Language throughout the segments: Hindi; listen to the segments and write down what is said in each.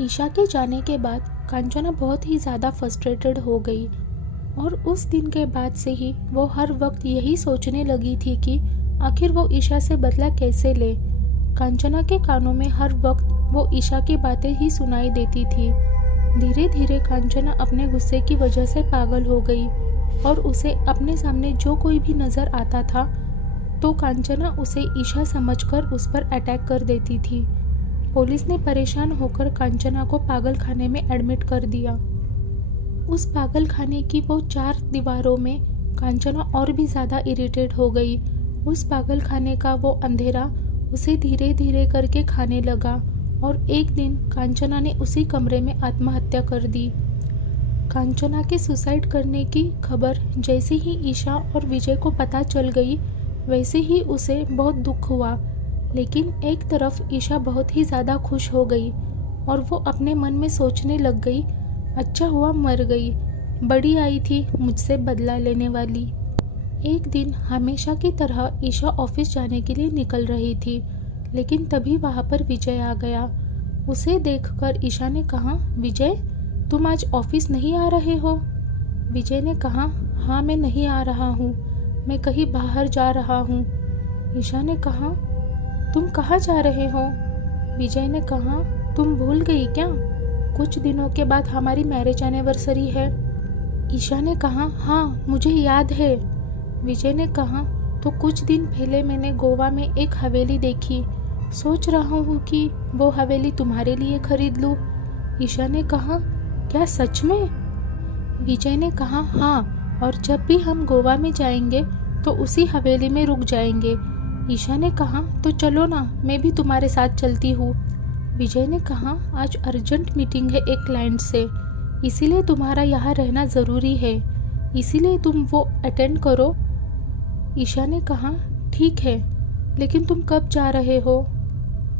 ईशा के जाने के बाद कांचना बहुत ही ज़्यादा फ्रस्ट्रेटेड हो गई और उस दिन के बाद से ही वो हर वक्त यही सोचने लगी थी कि आखिर वो ईशा से बदला कैसे ले। कांचना के कानों में हर वक्त वो ईशा की बातें ही सुनाई देती थी। धीरे धीरे कांचना अपने गुस्से की वजह से पागल हो गई और उसे अपने सामने जो कोई भी नज़र आता था तो कांचना उसे ईशा समझकर उस पर अटैक कर देती थी। पुलिस ने परेशान होकर कांचना को पागल खाने में एडमिट कर दिया। उस पागल खाने की वो 4 दीवारों में कांचना और भी ज़्यादा इरिटेट हो गई। उस पागल खाने का वो अंधेरा उसे धीरे धीरे करके खाने लगा और एक दिन कांचना ने उसी कमरे में आत्महत्या कर दी। कांचना के सुसाइड करने की खबर जैसे ही ईशा और विजय को पता चल गई वैसे ही उसे बहुत दुख हुआ, लेकिन एक तरफ ईशा बहुत ही ज़्यादा खुश हो गई और वो अपने मन में सोचने लग गई, अच्छा हुआ मर गई, बड़ी आई थी मुझसे बदला लेने वाली। एक दिन हमेशा की तरह ईशा ऑफिस जाने के लिए निकल रही थी, लेकिन तभी वहाँ पर विजय आ गया। उसे देखकर ईशा ने कहा, विजय तुम आज ऑफिस नहीं आ रहे हो? विजय ने कहा, हाँ मैं नहीं आ रहा हूँ, मैं कहीं बाहर जा रहा हूँ। ईशा ने कहा, तुम कहाँ जा रहे हो? विजय ने कहा, तुम भूल गई क्या? कुछ दिनों के बाद हमारी मैरिज एनिवर्सरी है। ईशा ने कहा, हाँ मुझे याद है। विजय ने कहा, तो कुछ दिन पहले मैंने गोवा में एक हवेली देखी, सोच रहा हूँ कि वो हवेली तुम्हारे लिए खरीद लूँ। ईशा ने कहा, क्या सच में? विजय ने कहा, हाँ, और जब भी हम गोवा में जाएंगे तो उसी हवेली में रुक जाएंगे। ईशा ने कहा, तो चलो ना, मैं भी तुम्हारे साथ चलती हूँ। विजय ने कहा, आज अर्जेंट मीटिंग है एक क्लाइंट से, इसीलिए तुम्हारा यहाँ रहना ज़रूरी है, इसीलिए तुम वो अटेंड करो। ईशा ने कहा, ठीक है, लेकिन तुम कब जा रहे हो?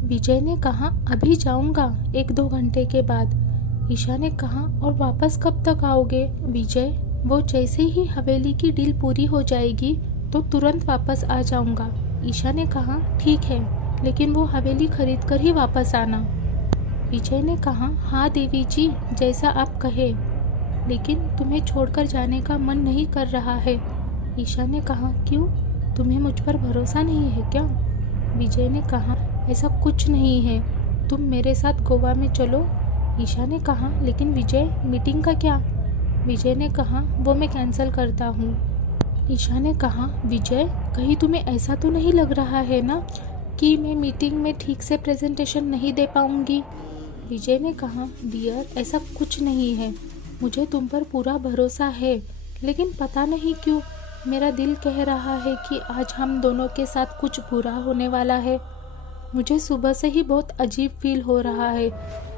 विजय ने कहा, अभी जाऊँगा 1-2 घंटे के बाद। ईशा ने कहा, और वापस कब तक आओगे? विजय, वो जैसे ही हवेली की डील पूरी हो जाएगी तो तुरंत वापस आ जाऊँगा। ईशा ने कहा, ठीक है, लेकिन वो हवेली खरीद कर ही वापस आना। विजय ने कहा, हाँ देवी जी, जैसा आप कहे, लेकिन तुम्हें छोड़कर जाने का मन नहीं कर रहा है। ईशा ने कहा, क्यों, तुम्हें मुझ पर भरोसा नहीं है क्या? विजय ने कहा, ऐसा कुछ नहीं है, तुम मेरे साथ गोवा में चलो। ईशा ने कहा, लेकिन विजय, मीटिंग का क्या? विजय ने कहा, वो मैं कैंसिल करता हूँ। ईशा ने कहा, विजय, कहीं तुम्हें ऐसा तो नहीं लग रहा है ना कि मैं मीटिंग में ठीक से प्रेजेंटेशन नहीं दे पाऊँगी? विजय ने कहा, डियर, ऐसा कुछ नहीं है, मुझे तुम पर पूरा भरोसा है, लेकिन पता नहीं क्यों मेरा दिल कह रहा है कि आज हम दोनों के साथ कुछ बुरा होने वाला है। मुझे सुबह से ही बहुत अजीब फील हो रहा है।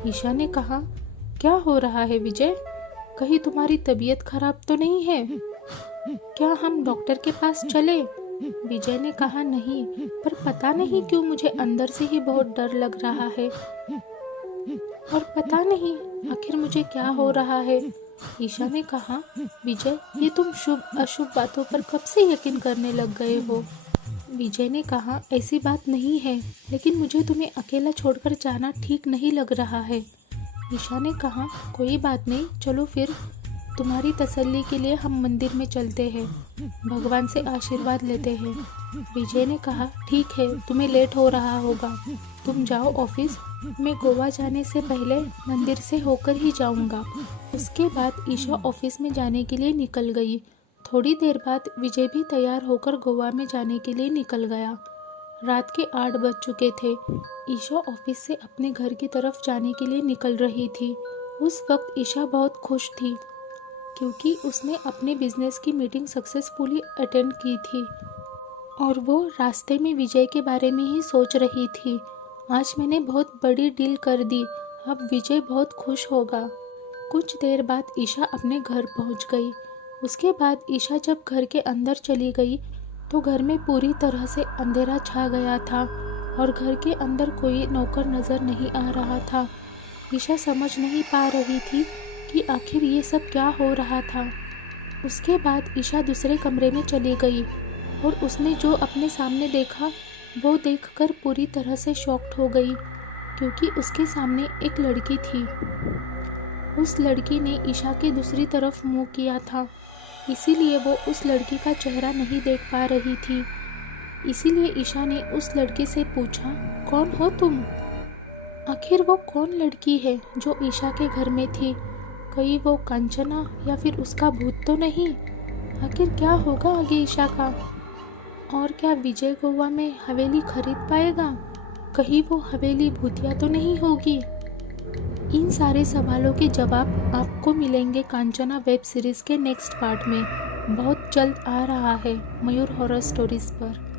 ईशा ने कहा, क्या हो रहा है विजय? कहीं तुम्हारी तबीयत खराब तो नहीं है? क्या हम डॉक्टर के पास चले? विजय ने कहा, नहीं, पर पता नहीं क्यों मुझे अंदर से ही बहुत डर लग रहा है और पता नहीं आखिर मुझे क्या हो रहा है। ईशा ने कहा, विजय, ये तुम शुभ अशुभ बातों पर कब से यकीन करने लग गए हो? विजय ने कहा, ऐसी बात नहीं है, लेकिन मुझे तुम्हें अकेला छोड़कर जाना ठीक नहीं लग रहा है। ईशा ने कहा, कोई बात नहीं, चलो फिर तुम्हारी तसल्ली के लिए हम मंदिर में चलते हैं, भगवान से आशीर्वाद लेते हैं। विजय ने कहा, ठीक है, तुम्हें लेट हो रहा होगा, तुम जाओ ऑफिस, मैं गोवा जाने से पहले मंदिर से होकर ही जाऊंगा। उसके बाद ईशा ऑफिस में जाने के लिए निकल गई। थोड़ी देर बाद विजय भी तैयार होकर गोवा में जाने के लिए निकल गया। रात के 8 बज चुके थे। ईशा ऑफिस से अपने घर की तरफ जाने के लिए निकल रही थी। उस वक्त ईशा बहुत खुश थी क्योंकि उसने अपने बिजनेस की मीटिंग सक्सेसफुली अटेंड की थी और वो रास्ते में विजय के बारे में ही सोच रही थी, आज मैंने बहुत बड़ी डील कर दी, अब विजय बहुत खुश होगा। कुछ देर बाद ईशा अपने घर पहुंच गई। उसके बाद ईशा जब घर के अंदर चली गई तो घर में पूरी तरह से अंधेरा छा गया था और घर के अंदर कोई नौकर नज़र नहीं आ रहा था। ईशा समझ नहीं पा रही थी कि आखिर ये सब क्या हो रहा था। उसके बाद ईशा दूसरे कमरे में चली गई और उसने जो अपने सामने देखा वो देखकर पूरी तरह से शॉक्ड हो गई। क्योंकि उसके सामने एक लड़की थी। उस लड़की ने ईशा के दूसरी तरफ मुंह किया था, इसीलिए वो उस लड़की का चेहरा नहीं देख पा रही थी। इसीलिए ईशा ने उस लड़की से पूछा, कौन हो तुम? आखिर वो कौन लड़की है जो ईशा के घर में थी? कहीं वो कांचना या फिर उसका भूत तो नहीं? आखिर क्या होगा आगे ईशा का? और क्या विजय गोवा में हवेली खरीद पाएगा? कहीं वो हवेली भूतिया तो नहीं होगी? इन सारे सवालों के जवाब आपको मिलेंगे कांचना वेब सीरीज़ के नेक्स्ट पार्ट में। बहुत जल्द आ रहा है मयूर हॉरर स्टोरीज़ पर।